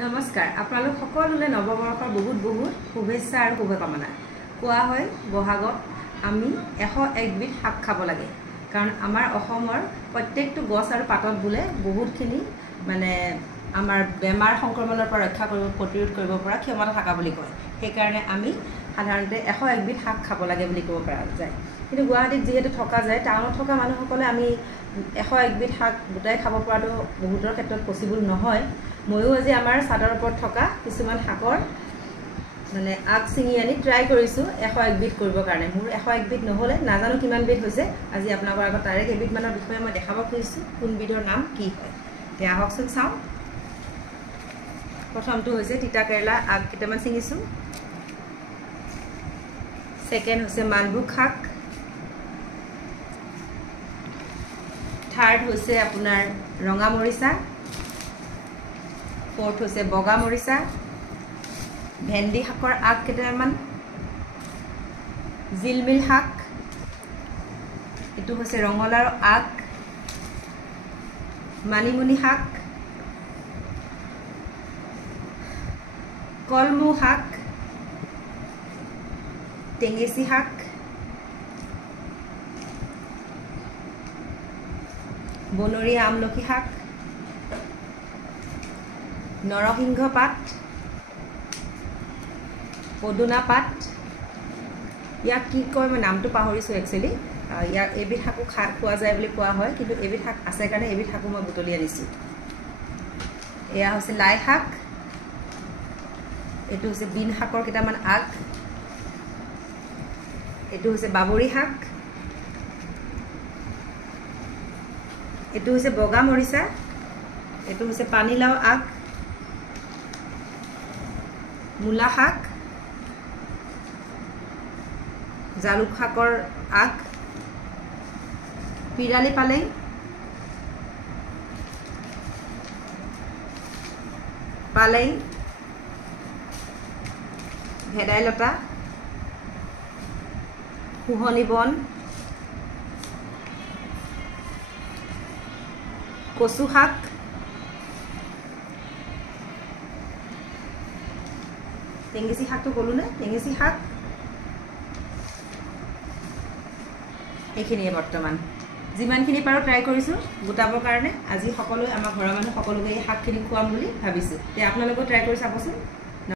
নমস্কাৰ আপোনালোক সকলোলে নৱবৰ্ষৰ বহুত শুভেচ্ছা আৰু শুভকামনা কোৱা হয় বহাগত আমি 101 বিধ শাক খাব লাগে কাৰণ আমাৰ অসমৰ প্ৰত্যেকটো গছ আৰু পাতত বুলে বহুতখিনি মানে আমাৰ বেমাৰ সংক্ৰমণৰ পৰা ৰক্ষা কৰিব প্ৰতিৰোধ কৰিব পৰা ক্ষমতা থকা বুলি কয় সেই কাৰণে আমি সাধাৰণতে 101 বিধ শাক খাব লাগে বুলি ক'ব পৰা যায় কিন্তু গুৱাহাটীত যেহেতু থকা যায় টাউনত থকা মানুহসকলে আমি 101 বিধ শাক গোটাই খাব পৰাটো বহুতৰ ক্ষেত্ৰত পসিবল নহয় ময়ো আজি আমাৰ সাদৰ ওপৰত থকা কিছুমান শাকৰ মানে আগ চিঙি আনি ট্ৰাই কৰিছো 101 বিধ কৰিবৰ কাৰণে মোৰ 101 বিধ নহলে নাজানো কিমান বিধ হৈছে আজি আপোনালোকৰ আগত তাৰে কেইবিধ মানৰ বিষয়ে মই দেখাব খুজিছো কোন বিধৰ নাম কি হয় তে আহকচোন চাও প্ৰথমটো হৈছে তিতা কেৰেলা আগ কেইটামান চিঙিছো সেকেন্ড হৈছে মালভোগ শাক থাৰ্ড হৈছে আপোনাৰ ৰঙা মৰিচা फोर्थ হৈছে বগা মৰিচা ভেন্দি শাকৰ আগ কেইটামান জিলমিল শাক এটো হৈছে ৰঙলাৰ আগ মানিমুনি শাক কলমু শাক টেঙেচি শাক বনৰীয়া আমলখি শাক নৰসিংহ পাত পদুনা পাত ইয়াক কি কয় মই নামটো পাহৰিছো একচুয়ালি ইয়াক এবিধ শাকো খোৱা যায় বুলি কোৱা হয় কিন্তু এবিধ শাক আছে কাৰণে এবিধ শাকো মই বুটলি আনিছো এয়া হৈছে লাই শাক এটো হৈছে বিন শাকৰ কেইটামান আগ এটো হৈছে বাবৰি শাক এটো হৈছে বগা মৰিচা এটো হৈছে পানীলাও আগ মূলা শাক জালুক শাকৰ আগ পিৰালি পালেং পালেং ভেদাইলতা কুহনি বন কচু শাক টেঙেচি শাকটো কলো না টেঙেচি শাক এইখিনিয়ে বৰ্তমান যিমানখিনি পাৰো ট্ৰাই কৰিছো গোটাবৰ কাৰণে আজি সকলোৱে আমাৰ ঘৰৰ মানুহ সকলোকে এই শাকখিনি খুৱাম বুলি ভাবিছো তে আপোনালোকে ট্ৰাই কৰি চাবচোন